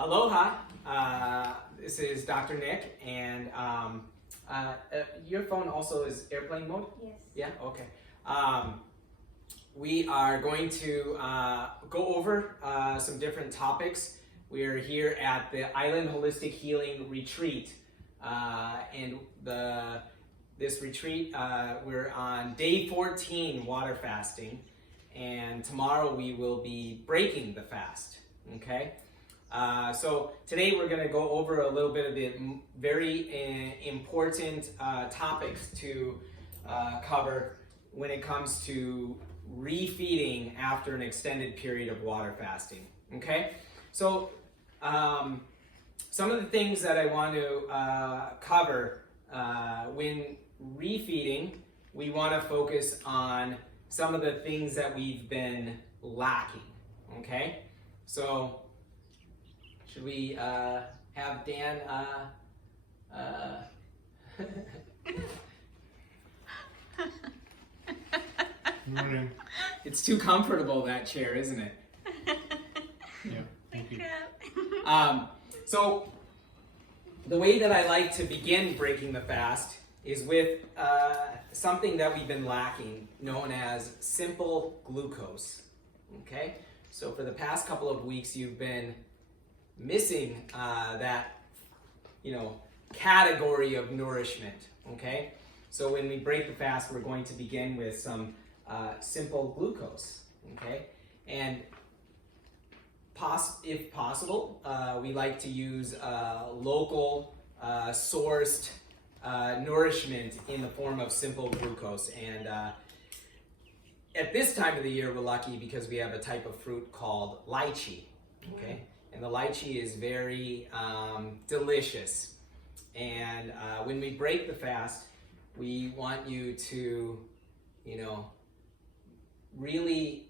Aloha, this is Dr. Nick, and your phone also is airplane mode? Yes. Yeah, okay. We are going to go over some different topics. We're here at the Island Holistic Healing Retreat, and this retreat, we're on day 14 water fasting, and tomorrow we will be breaking the fast, okay? So today we're going to go over a little bit of the very important topics to cover when it comes to refeeding after an extended period of water fasting. Okay, so some of the things that I want to cover when refeeding, we want to focus on some of the things that we've been lacking. Okay, so should we have Dan Morning. It's too comfortable, that chair, isn't it? Yeah, thank you. So the way that I like to begin breaking the fast is with something that we've been lacking, known as simple glucose. Okay, so for the past couple of weeks you've been missing that category of nourishment. Okay, so when we break the fast, we're going to begin with some simple glucose. Okay, and if possible, we like to use local sourced nourishment in the form of simple glucose. And at this time of the year, we're lucky because we have a type of fruit called lychee. Okay, and the lychee is very delicious. And when we break the fast, we want you to, really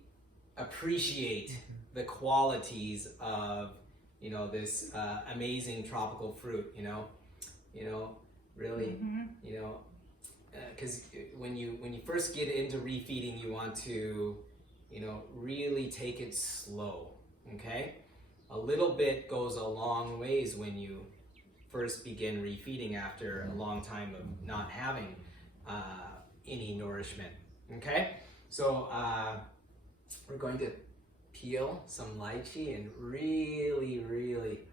appreciate the qualities of, this amazing tropical fruit. Really, because when you first get into refeeding, you want to, really take it slow. Okay, a little bit goes a long ways when you first begin refeeding after a long time of not having any nourishment. Okay, so we're going to peel some lychee and really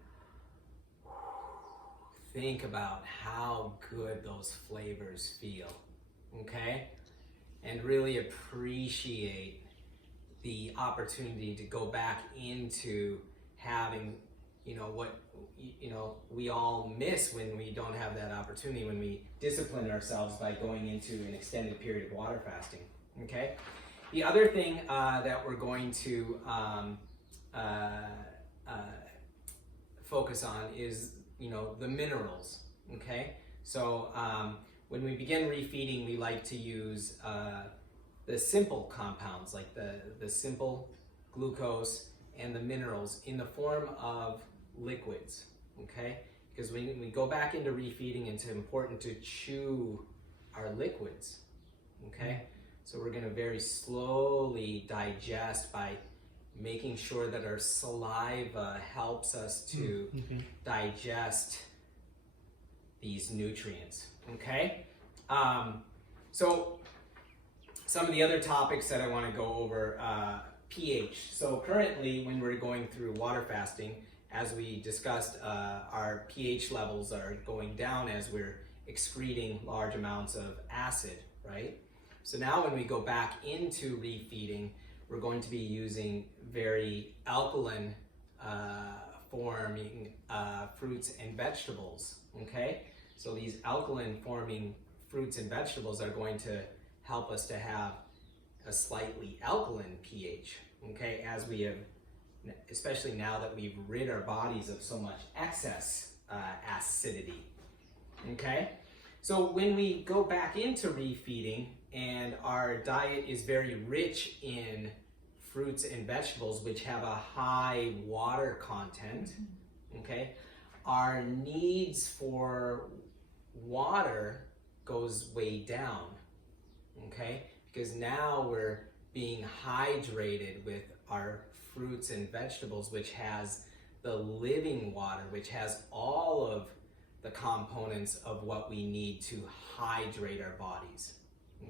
think about how good those flavors feel. Okay, and really appreciate the opportunity to go back into having what we all miss when we don't have that opportunity, when we discipline ourselves by going into an extended period of water fasting. Okay, the other thing that we're going to focus on is the minerals. Okay, so when we begin refeeding, we like to use the simple compounds like the simple glucose and the minerals in the form of liquids. Okay, because when we go back into refeeding, it's important to chew our liquids. Okay, so we're going to very slowly digest by making sure that our saliva helps us to digest these nutrients. Okay, so some of the other topics that I want to go over, pH. So currently, when we're going through water fasting, as we discussed, our pH levels are going down as we're excreting large amounts of acid, right? So now when we go back into refeeding, we're going to be using very alkaline forming fruits and vegetables. Okay, so these alkaline forming fruits and vegetables are going to help us to have a slightly alkaline pH. Okay, as we have, especially now that we've rid our bodies of so much excess acidity. Okay, so when we go back into refeeding and our diet is very rich in fruits and vegetables which have a high water content, okay, our needs for water goes way down. Okay, because now we're being hydrated with our fruits and vegetables, which has the living water, which has all of the components of what we need to hydrate our bodies,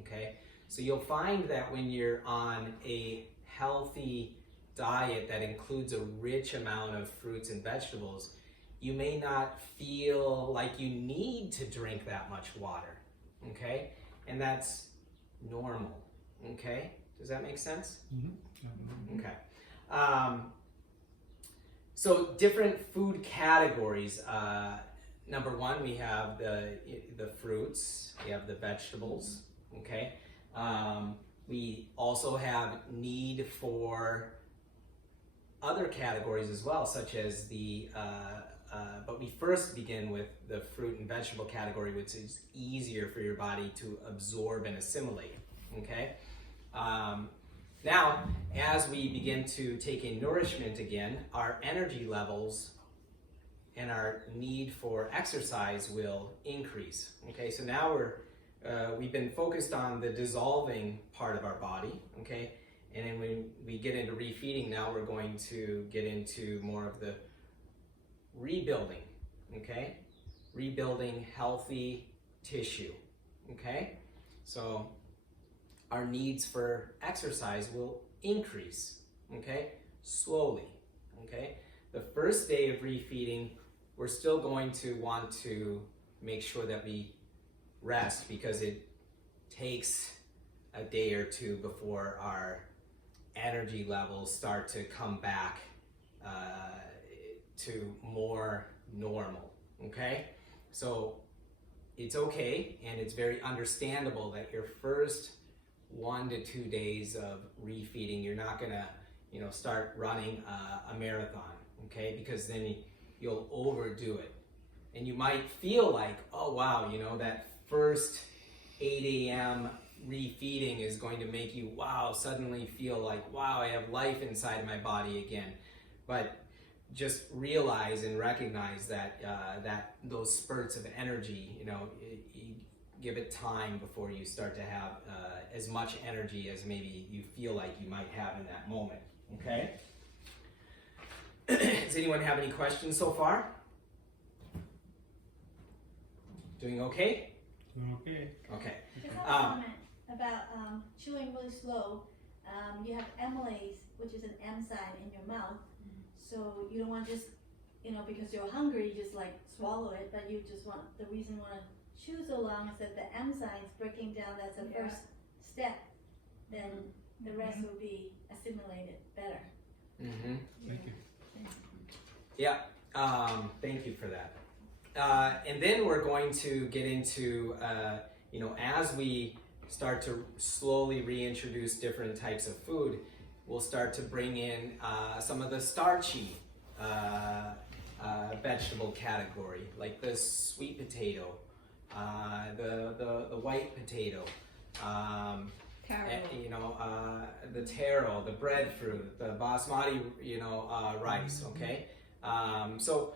okay? So you'll find that when you're on a healthy diet that includes a rich amount of fruits and vegetables, you may not feel like you need to drink that much water, okay? And that's normal, okay? Does that make sense? Mm-hmm. Okay. So different food categories. Number one, we have the fruits, we have the vegetables, okay? We also have need for other categories as well, such as but we first begin with the fruit and vegetable category, which is easier for your body to absorb and assimilate, okay? Now, as we begin to take in nourishment again, our energy levels and our need for exercise will increase, okay? So now we've been focused on the dissolving part of our body, okay? And then when we get into refeeding, now we're going to get into more of the rebuilding, okay? Rebuilding healthy tissue, okay? So our needs for exercise will increase, okay? Slowly, okay? The first day of refeeding, we're still going to want to make sure that we rest because it takes a day or two before our energy levels start to come back to more normal, okay? So it's okay and it's very understandable that your first 1 to 2 days of refeeding, you're not gonna, start running a marathon, okay? Because then you'll overdo it. And you might feel like, oh wow, that first 8 a.m. refeeding is going to make you, suddenly feel like, wow, I have life inside my body again. But just realize and recognize that those spurts of energy, you give it time before you start to have as much energy as maybe you feel like you might have in that moment, okay? Does anyone have any questions so far? Doing okay? Okay. Okay. Just have a comment about chewing really slow. You have amylase, which is an enzyme in your mouth. So you don't want to just, because you're hungry, you just like swallow it, but you just want, the reason you want to chew so long is that the enzymes breaking down, that's the first step. Then the rest will be assimilated better. Mm-hmm. Thank you. Yeah, thank you for that. And then we're going to get into, as we start to slowly reintroduce different types of food, we'll start to bring in some of the starchy vegetable category, like the sweet potato, the white potato, the taro, the breadfruit, the basmati, rice, okay? So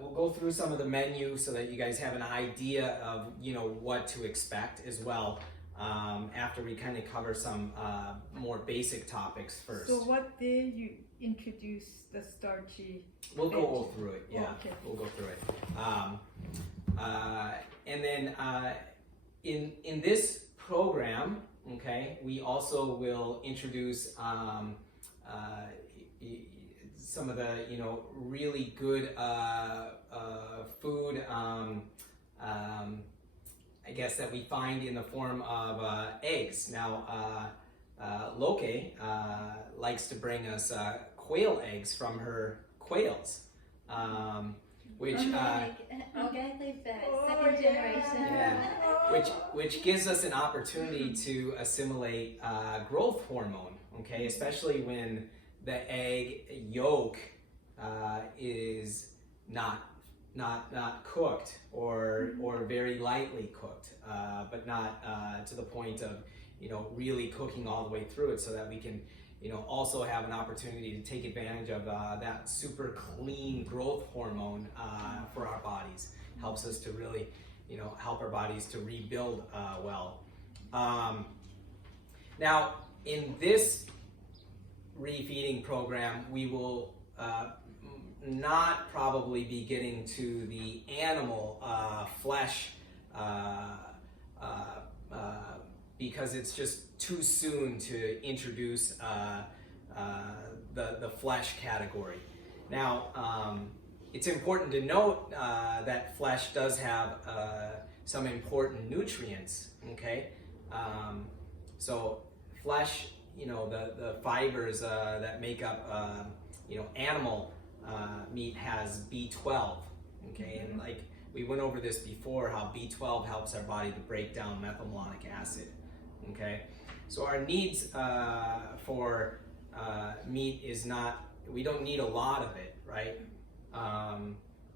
we'll go through some of the menu so that you guys have an idea of, what to expect as well, after we kind of cover some more basic topics first. So what day you introduce the starchy? We'll go through it, yeah. Oh, okay. We'll go through it. And then in this program, okay, we also will introduce some of the really good food, I guess, that we find in the form of eggs. Now, Loke likes to bring us quail eggs from her quails, which Organically fed, second generation. yeah, which gives us an opportunity to assimilate growth hormone. Okay, especially when the egg yolk is not cooked or very lightly cooked, but not to the point of really cooking all the way through it, so that we can also have an opportunity to take advantage of that super clean growth hormone for our bodies. Helps us to really help our bodies to rebuild well. Now in this refeeding program, we will not probably be getting to the animal flesh because it's just too soon to introduce the flesh category. Now, it's important to note that flesh does have some important nutrients, okay? So flesh, the fibers that make up, animal meat has B12, okay? And like we went over this before, how B12 helps our body to break down methylmalonic acid, okay? So our needs for meat is not, we don't need a lot of it, right?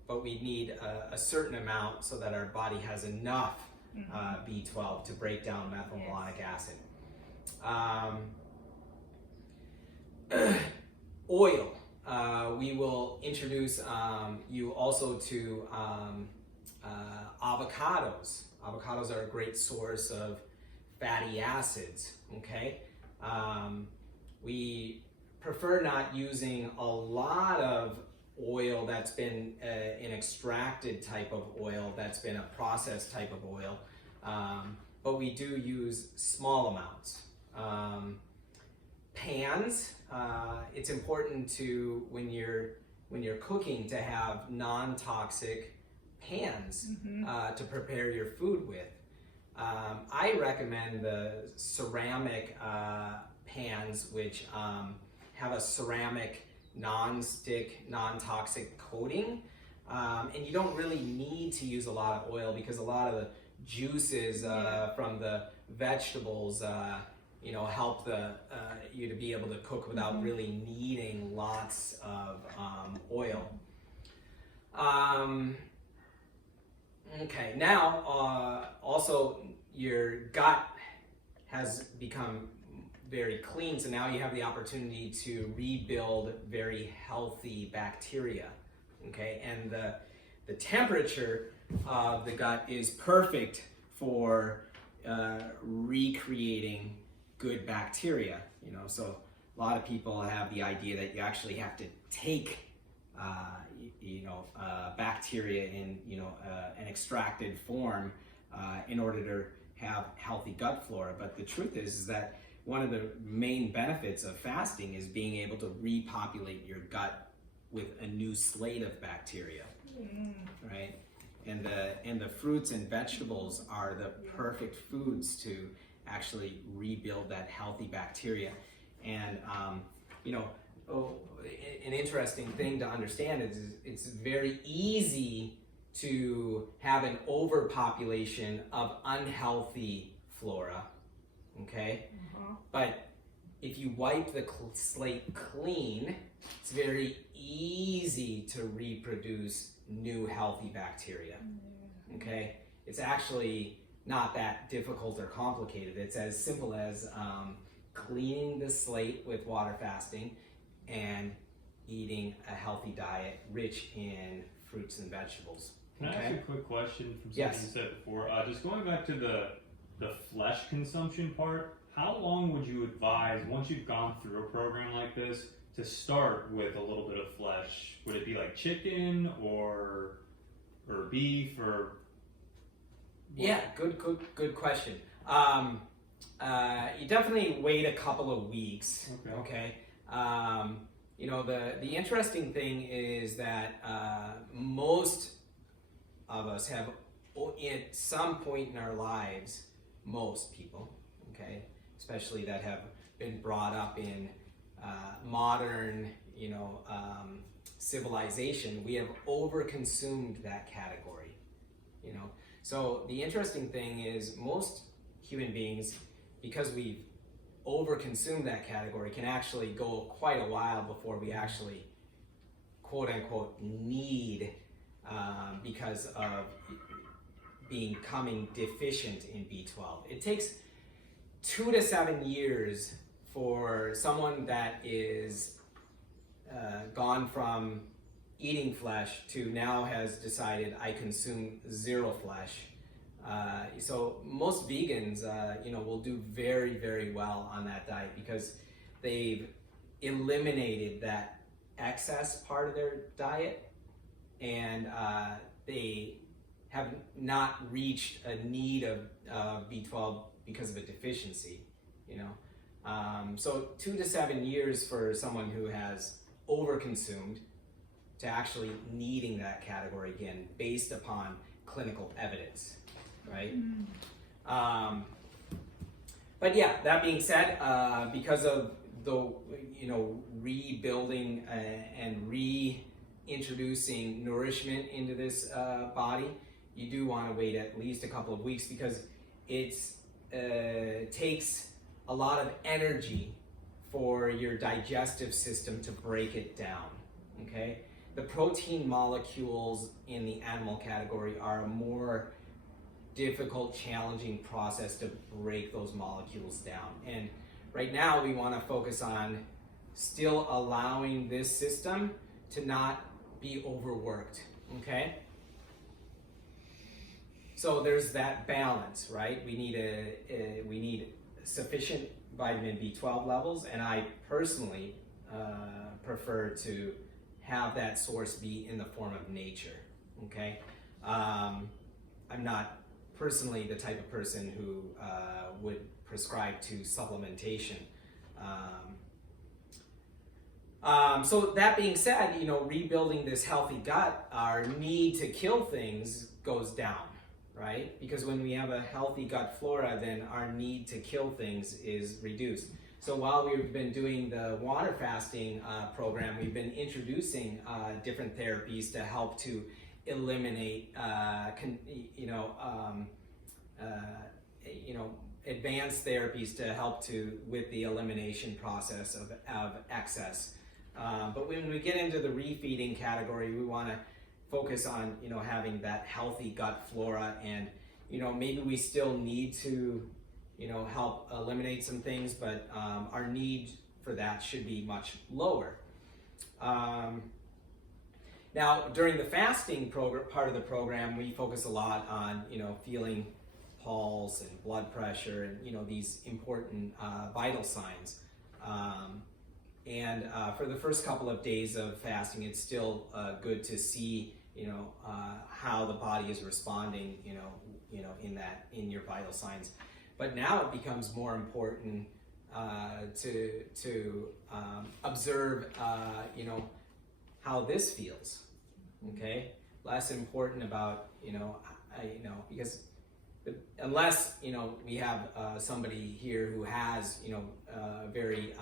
But we need a certain amount so that our body has enough B12 to break down methylmalonic acid. Oil. We will introduce you also to avocados. Avocados are a great source of fatty acids, okay? We prefer not using a lot of oil that's been an extracted type of oil, that's been a processed type of oil, but we do use small amounts. Pans, it's important to, when you're cooking, to have non-toxic pans to prepare your food with. I recommend the ceramic pans, which have a ceramic non-stick, non-toxic coating, and you don't really need to use a lot of oil because a lot of the juices from the vegetables help you to be able to cook without really needing lots of oil. Okay, now also your gut has become very clean, so now you have the opportunity to rebuild very healthy bacteria, okay? And the temperature of the gut is perfect for recreating good bacteria, so a lot of people have the idea that you actually have to take bacteria in an extracted form in order to have healthy gut flora, but the truth is that one of the main benefits of fasting is being able to repopulate your gut with a new slate of bacteria, right? And the fruits and vegetables are the perfect foods to actually rebuild that healthy bacteria. And an interesting thing to understand is it's very easy to have an overpopulation of unhealthy flora, okay? But if you wipe the slate clean, it's very easy to reproduce new healthy bacteria, okay? It's actually not that difficult or complicated. It's as simple as cleaning the slate with water fasting and eating a healthy diet rich in fruits and vegetables. Can I ask you a quick question from something Yes. you said before? Just going back to the flesh consumption part, how long would you advise, once you've gone through a program like this, to start with a little bit of flesh? Would it be like chicken or beef or? Yeah, good question. You definitely wait a couple of weeks. Okay. The interesting thing is that most of us have, at some point in our lives, most people, okay, especially that have been brought up in modern, civilization, we have overconsumed that category, So the interesting thing is most human beings, because we've overconsumed that category, can actually go quite a while before we actually, quote unquote, need, because of becoming deficient in B12. It takes 2 to 7 years for someone that is gone from eating flesh to now has decided I consume zero flesh. So most vegans, will do very, very well on that diet because they've eliminated that excess part of their diet, and they have not reached a need of B12 because of a deficiency, you know. So 2 to 7 years for someone who has overconsumed to actually needing that category again based upon clinical evidence, right? But yeah, that being said, because of the, you know, rebuilding and reintroducing nourishment into this body, you do want to wait at least a couple of weeks because it's takes a lot of energy for your digestive system to break it down, okay? The protein molecules in the animal category are a more difficult, challenging process to break those molecules down. And right now we want to focus on still allowing this system to not be overworked, okay? So there's that balance, right? We need sufficient vitamin B12 levels, and I personally prefer to have that source be in the form of nature, okay? I'm not personally the type of person who would prescribe to supplementation. So that being said, you know, rebuilding this healthy gut, our need to kill things goes down, right? Because when we have a healthy gut flora, then our need to kill things is reduced. So while we've been doing the water fasting program, we've been introducing different therapies to help to eliminate, advanced therapies to help with the elimination process of excess. But when we get into the refeeding category, we want to focus on, you know, having that healthy gut flora, and, you know, maybe we still need to, you know, help eliminate some things, but our need for that should be much lower. Now, during the fasting part of the program, we focus a lot on, you know, feeling pulse and blood pressure and, you know, these important vital signs. For the first couple of days of fasting, it's still good to see, you know, how the body is responding, you know, in your vital signs. But now it becomes more important to observe, you know, how this feels. Okay, less important about, you know, because unless, you know, we have somebody here who has, you know, very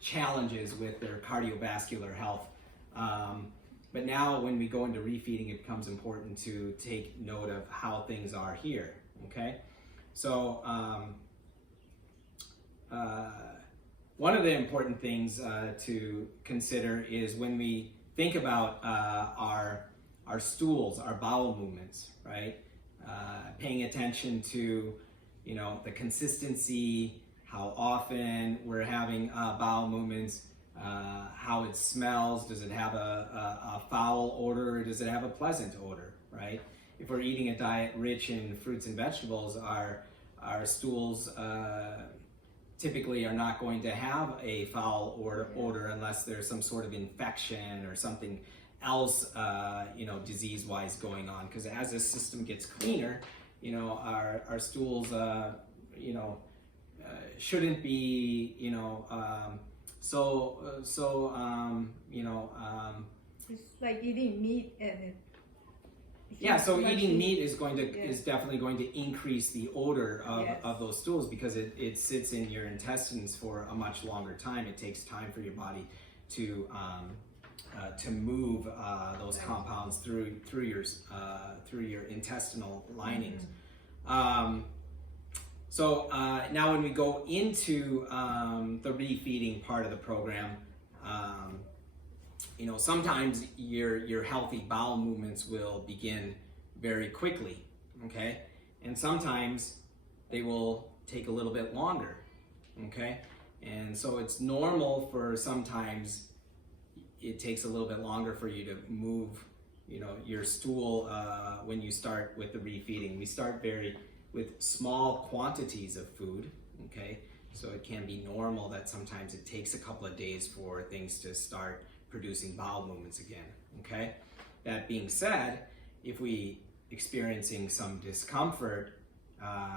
challenges with their cardiovascular health. But now when we go into refeeding, it becomes important to take note of how things are here, okay? So one of the important things to consider is when we think about our stools, our bowel movements, right? Paying attention to, you know, the consistency, how often we're having bowel movements, how it smells. Does it have a foul odor, or does it have a pleasant odor, right? If we're eating a diet rich in fruits and vegetables, our stools typically are not going to have a foul odor unless there's some sort of infection or something else, you know, disease-wise going on. Because as the system gets cleaner, you know, our stools, you know, shouldn't be, you know, you know. It's like eating meat and so eating meat is definitely going to increase the odor of those stools because it sits in your intestines for a much longer time. It takes time for your body to move those compounds through your intestinal linings. So now when we go into the refeeding part of the program, you know, sometimes your healthy bowel movements will begin very quickly, okay? And sometimes they will take a little bit longer, okay? And so it's normal for sometimes it takes a little bit longer for you to move, you know, your stool when you start with the refeeding. We start with small quantities of food, okay? So it can be normal that sometimes it takes a couple of days for things to start producing bowel movements again, okay? That being said, if we experiencing some discomfort,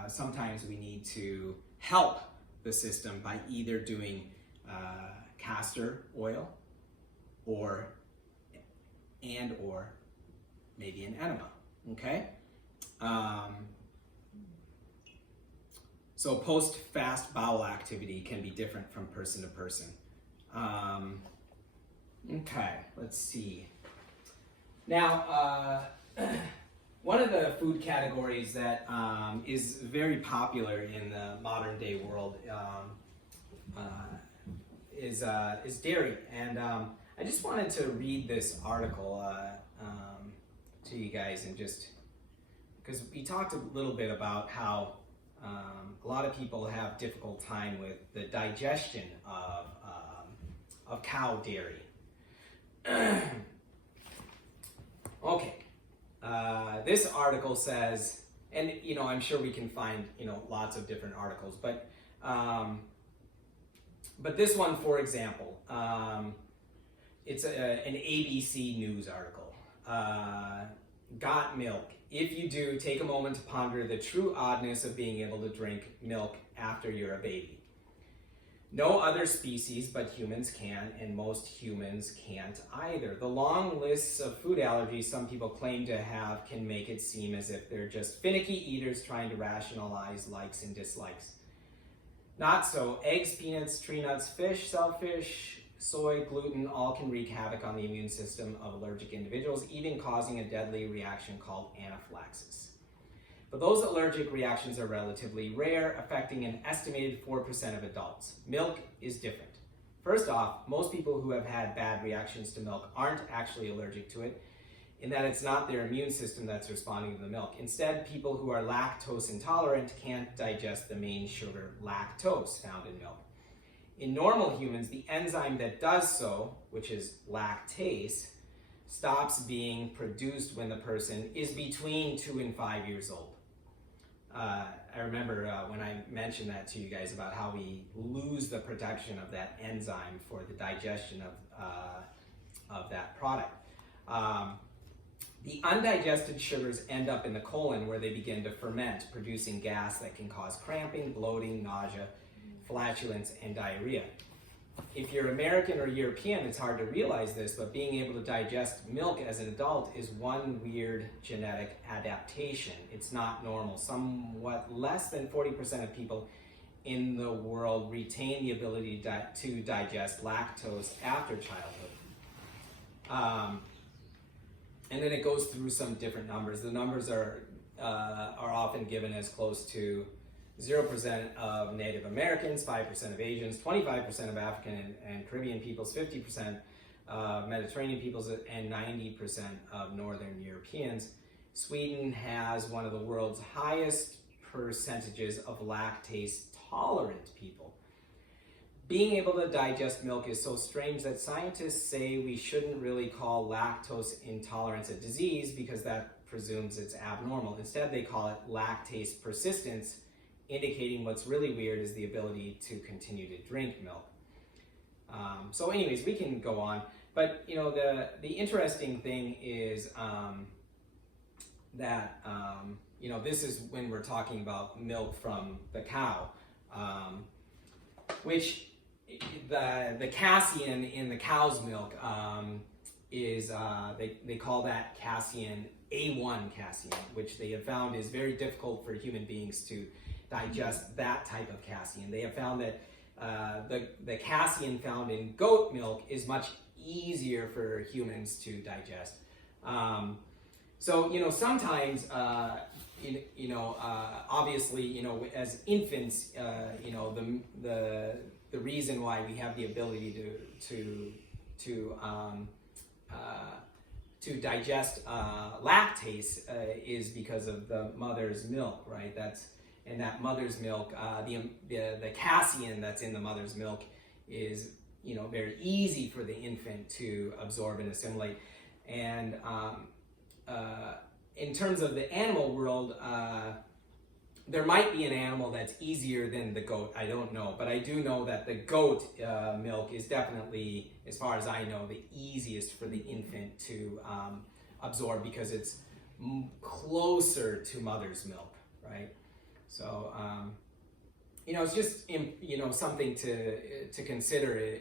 sometimes we need to help the system by either doing castor oil or maybe an enema, okay? So post-fast bowel activity can be different from person to person. Okay, let's see. Now, one of the food categories that is very popular in the modern day world is dairy, and I just wanted to read this article to you guys, and just because we talked a little bit about how a lot of people have difficult time with the digestion of cow dairy. Okay, this article says, and I'm sure we can find lots of different articles, but this one, for example, it's an ABC News article. Got milk? If you do, take a moment to ponder the true oddness of being able to drink milk after you're a baby. No other species but humans can, and most humans can't either. The long lists of food allergies some people claim to have can make it seem as if they're just finicky eaters trying to rationalize likes and dislikes. Not so. Eggs, peanuts, tree nuts, fish, shellfish, soy, gluten, all can wreak havoc on the immune system of allergic individuals, even causing a deadly reaction called anaphylaxis. But those allergic reactions are relatively rare, affecting an estimated 4% of adults. Milk is different. First off, most people who have had bad reactions to milk aren't actually allergic to it, in that it's not their immune system that's responding to the milk. Instead, people who are lactose intolerant can't digest the main sugar, lactose, found in milk. In normal humans, the enzyme that does so, which is lactase, stops being produced when the person is between 2 and 5 years old. I remember when I mentioned that to you guys about how we lose the production of that enzyme for the digestion of that product. The undigested sugars end up in the colon, where they begin to ferment, producing gas that can cause cramping, bloating, nausea, flatulence, and diarrhea. If you're American or European, it's hard to realize this, but being able to digest milk as an adult is one weird genetic adaptation. It's not normal. Somewhat less than 40% of people in the world retain the ability to digest lactose after childhood. And then it goes through some different numbers. The numbers are often given as close to 0% of Native Americans, 5% of Asians, 25% of African and Caribbean peoples, 50% of Mediterranean peoples, and 90% of Northern Europeans. Sweden has one of the world's highest percentages of lactase-tolerant people. Being able to digest milk is so strange that scientists say we shouldn't really call lactose intolerance a disease, because that presumes it's abnormal. Instead, they call it lactase persistence, indicating what's really weird is the ability to continue to drink milk. So anyways, we can go on, but the interesting thing is that this is when we're talking about milk from the cow, which the casein in the cow's milk is they call that casein A1 casein, which they have found is very difficult for human beings to digest that type of casein. They have found that the casein found in goat milk is much easier for humans to digest. So sometimes obviously as infants the reason why we have the ability to digest lactase is because of the mother's milk, right? And that mother's milk, the casein that's in the mother's milk is, very easy for the infant to absorb and assimilate. And in terms of the animal world, there might be an animal that's easier than the goat. I don't know, but I do know that the goat milk is definitely, as far as I know, the easiest for the infant to absorb because it's closer to mother's milk, right? So, it's just something to consider.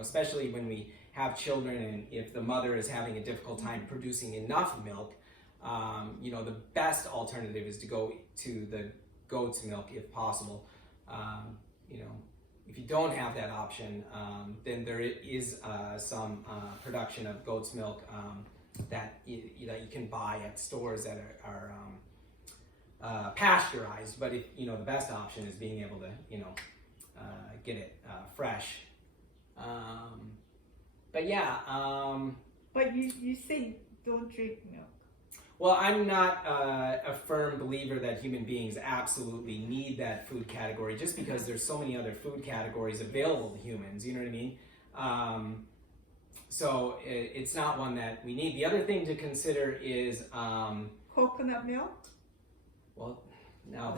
Especially when we have children, and if the mother is having a difficult time producing enough milk, the best alternative is to go to the goat's milk if possible. If you don't have that option, then there is some production of goat's milk that you can buy at stores that are pasteurized. But the best option is being able to get it fresh. But you say don't drink milk. Well, I'm not a firm believer that human beings absolutely need that food category just because there's so many other food categories available to humans, you know what I mean? So it's not one that we need. The other thing to consider is... coconut milk? Well, now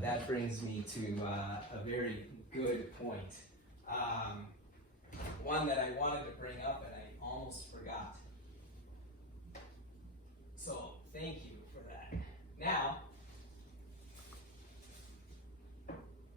that brings me to a very good point. One that I wanted to bring up and I almost forgot.